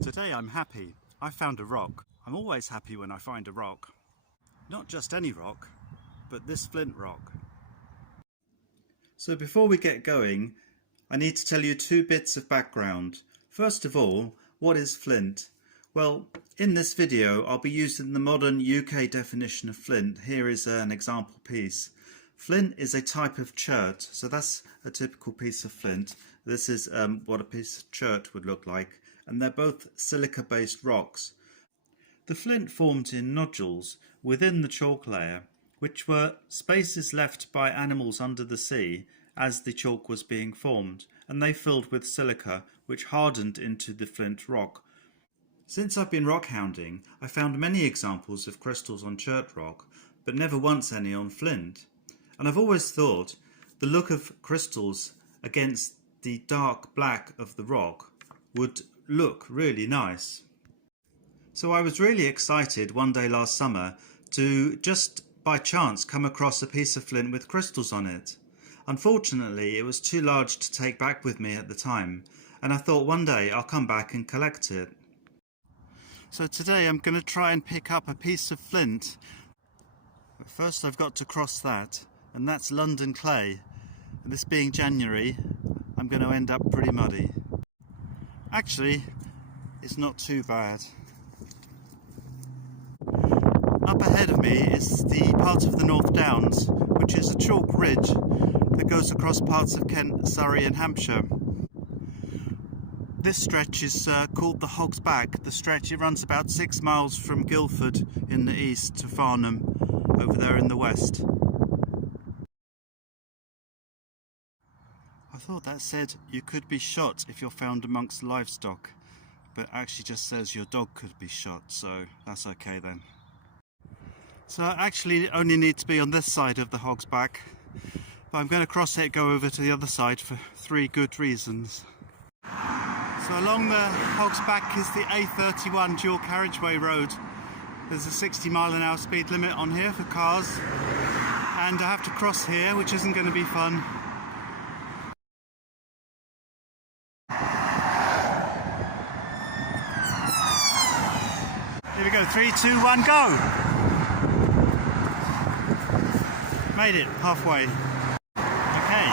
Today I'm happy. I found a rock. I'm always happy when I find a rock. Not just any rock, but this flint rock. So before we get going, I need to tell you two bits of background. First of all, what is flint? Well, in this video I'll be using the modern UK definition of flint. Here is an example piece. Flint is a type of chert, so that's a typical piece of flint. This is what a piece of chert would look like, and they're both silica-based rocks. The flint formed in nodules within the chalk layer, which were spaces left by animals under the sea as the chalk was being formed, and they filled with silica, which hardened into the flint rock. Since I've been rock hounding, I found many examples of crystals on chert rock, but never once any on flint. And I've always thought the look of crystals against the dark black of the rock would look really nice. So I was really excited one day last summer to just by chance come across a piece of flint with crystals on it. Unfortunately, it was too large to take back with me at the time, and I thought one day I'll come back and collect it. So today I'm going to try and pick up a piece of flint. But first I've got to cross that, and that's London clay. And this being January, I'm going to end up pretty muddy. Actually, it's not too bad. Up ahead of me is the part of the North Downs, which is a chalk ridge that goes across parts of Kent, Surrey and Hampshire. This stretch is called the Hog's Back. The stretch, it runs about 6 miles from Guildford in the east to Farnham over there in the west. I thought that said you could be shot if you're found amongst livestock, but actually just says your dog could be shot, so that's okay then. So I actually only need to be on this side of the Hog's Back, but I'm going to cross it, go over to the other side for 3 good reasons. So along the Hog's Back is the A31 dual carriageway road. There's a 60-mile-an-hour speed limit on here for cars, and I have to cross here, which isn't going to be fun. Here we go, 3, 2, 1, go! Made it, halfway. Okay,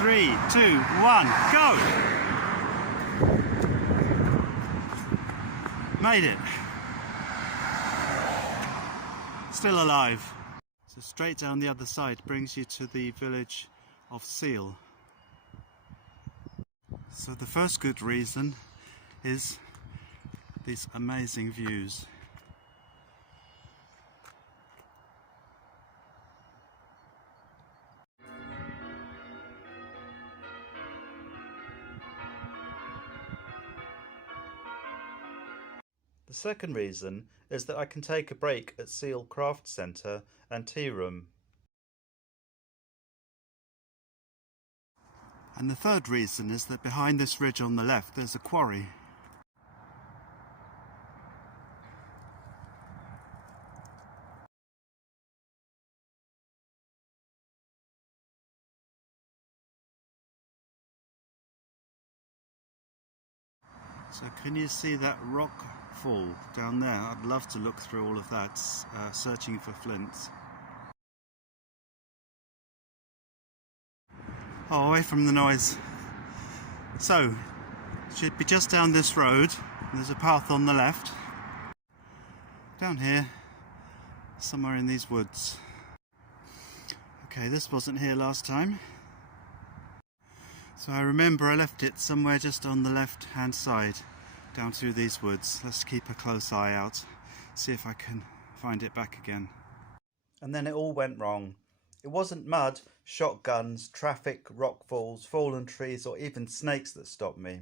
3, 2, 1, go! Made it. Still alive. So straight down the other side brings you to the village of Seal. So the first good reason is these amazing views. The second reason is that I can take a break at Seal Craft Centre and Tea Room. And the third reason is that behind this ridge on the left there's a quarry. So can you see that rock fall down there? I'd love to look through all of that, searching for flints. Oh, away from the noise. So, should be just down this road. There's a path on the left. Down here, somewhere in these woods. Okay, this wasn't here last time. So I remember I left it somewhere just on the left hand side, down through these woods. Let's keep a close eye out, see if I can find it back again. And then it all went wrong. It wasn't mud, shotguns, traffic, rock falls, fallen trees or even snakes that stopped me.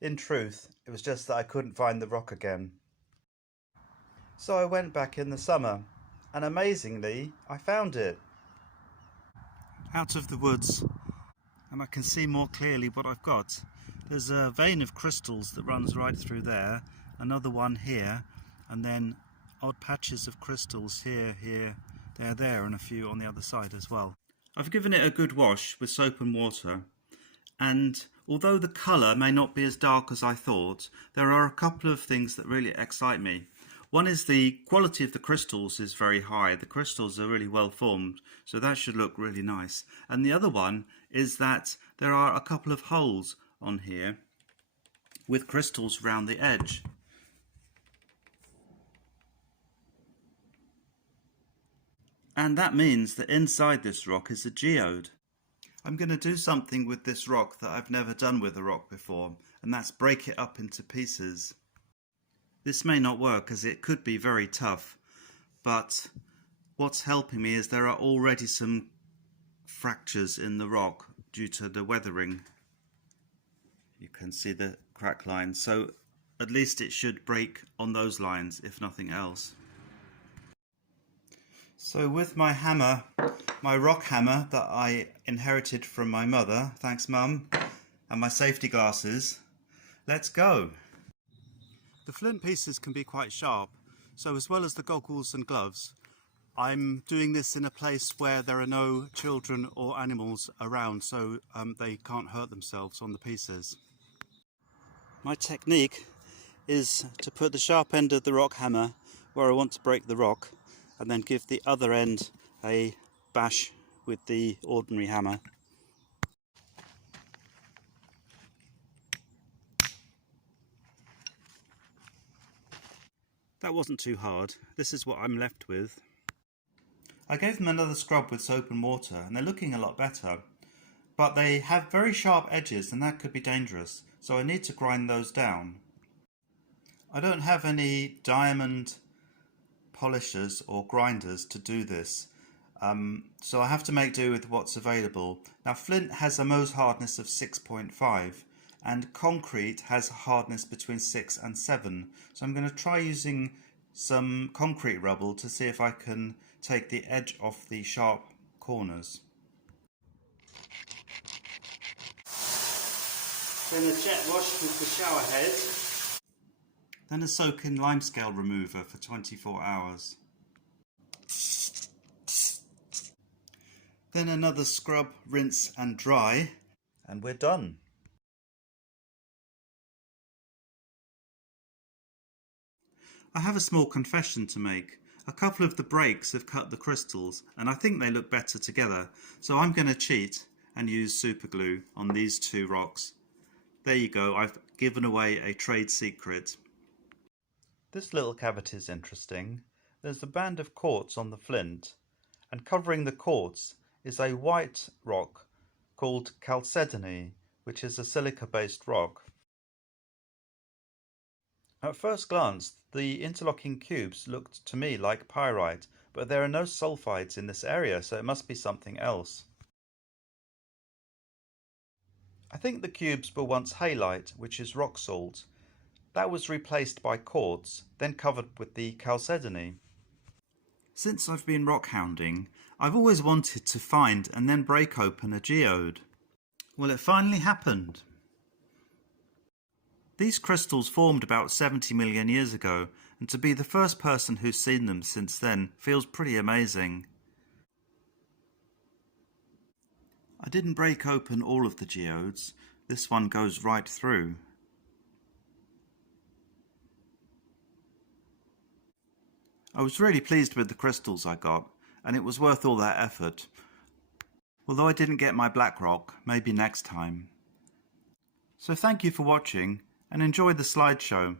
In truth, it was just that I couldn't find the rock again. So I went back in the summer, and amazingly, I found it. Out of the woods. And I can see more clearly what I've got. There's a vein of crystals that runs right through there, another one here, and then odd patches of crystals here, there, and a few on the other side as well. I've given it a good wash with soap and water, And although the colour may not be as dark as I thought, there are a couple of things that really excite me. One is the quality of the crystals is very high. The crystals are really well formed, so that should look really nice. And the other one is that there are a couple of holes on here with crystals around the edge. And that means that inside this rock is a geode. I'm going to do something with this rock that I've never done with a rock before, and that's break it up into pieces. This may not work as it could be very tough, but what's helping me is there are already some fractures in the rock due to the weathering. You can see the crack lines, so at least it should break on those lines if nothing else. So with my hammer, my rock hammer that I inherited from my mother, thanks Mum, and my safety glasses, let's go. The flint pieces can be quite sharp, so as well as the goggles and gloves, I'm doing this in a place where there are no children or animals around, so they can't hurt themselves on the pieces. My technique is to put the sharp end of the rock hammer where I want to break the rock, and then give the other end a bash with the ordinary hammer. That wasn't too hard. This is what I'm left with. I gave them another scrub with soap and water and they're looking a lot better, but they have very sharp edges and that could be dangerous, so I need to grind those down. I don't have any diamond polishers or grinders to do this, so I have to make do with what's available. Now flint has a Mohs hardness of 6.5 and concrete has a hardness between 6 and 7, so I'm going to try using some concrete rubble to see if I can take the edge off the sharp corners. Then a jet wash with the shower head. Then a soak in limescale remover for 24 hours. Then another scrub, rinse and dry, and we're done. I have a small confession to make. A couple of the breaks have cut the crystals and I think they look better together, so I'm going to cheat and use super glue on these two rocks. There you go, I've given away a trade secret. This little cavity is interesting. There's a band of quartz on the flint, and covering the quartz is a white rock called chalcedony, which is a silica-based rock. At first glance, the interlocking cubes looked to me like pyrite, but there are no sulfides in this area, so it must be something else. I think the cubes were once halite, which is rock salt. That was replaced by quartz, then covered with the chalcedony. Since I've been rock hounding, I've always wanted to find and then break open a geode. Well, it finally happened. These crystals formed about 70 million years ago, and to be the first person who's seen them since then feels pretty amazing. I didn't break open all of the geodes. This one goes right through. I was really pleased with the crystals I got, and it was worth all that effort. Although I didn't get my black rock, maybe next time. So thank you for watching, and enjoy the slideshow.